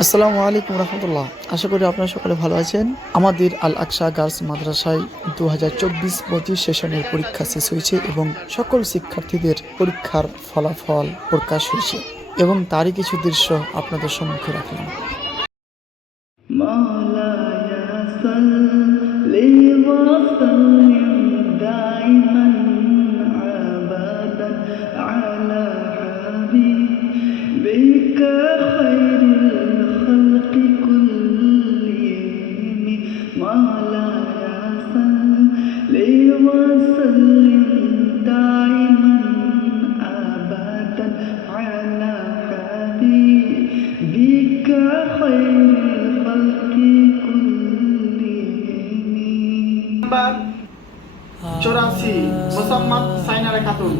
আসসালামু আলাইকুম রহমতুল্লাহ আশা করি আপনারা সকলে ভালো আছেন আমাদের আল আকসা গার্লস মাদ্রাসায় দু হাজার চব্বিশ পঁচিশ সেশনের পরীক্ষা শেষ হয়েছে এবং সকল শিক্ষার্থীদের পরীক্ষার ফলাফল প্রকাশ হয়েছে এবং তারই কিছু দৃশ্য আপনাদের সম্মুখে রাখলাম مولاي صل وسلم دائما مولاي صل وسلم دائما ابدا على حبيبك خير الخلق كلهم নাম্বার চৌরাশি মোসাম্মদ সাইনারা খাতুন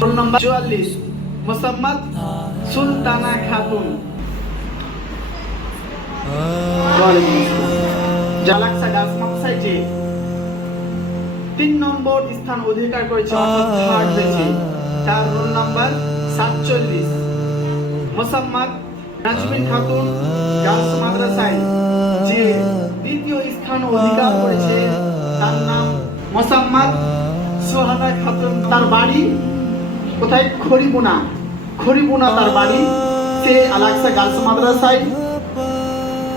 রোল নম্বর চুয়াল্লিশ মোসাম্মদ সুলতানা খাতুন জালাকসা গাছ মাদ্রাসায় তিন নম্বর স্থান অধিকার করেছে থার্ড তার রোল নাম্বার সাতচল্লিশ। মোসাম্মদ নাজমিন খাতুন গার্লস মাদ্রাসায় যে দ্বিতীয় স্থান অধিকার করেছে, তার নাম মোসাম্মদ সোহানা খাতুন। তার বাড়ি কোথায়? খড়িবোনা খড়িবোনা তার বাড়ি, সে আলাক্সা গার্লস মাদ্রাসায়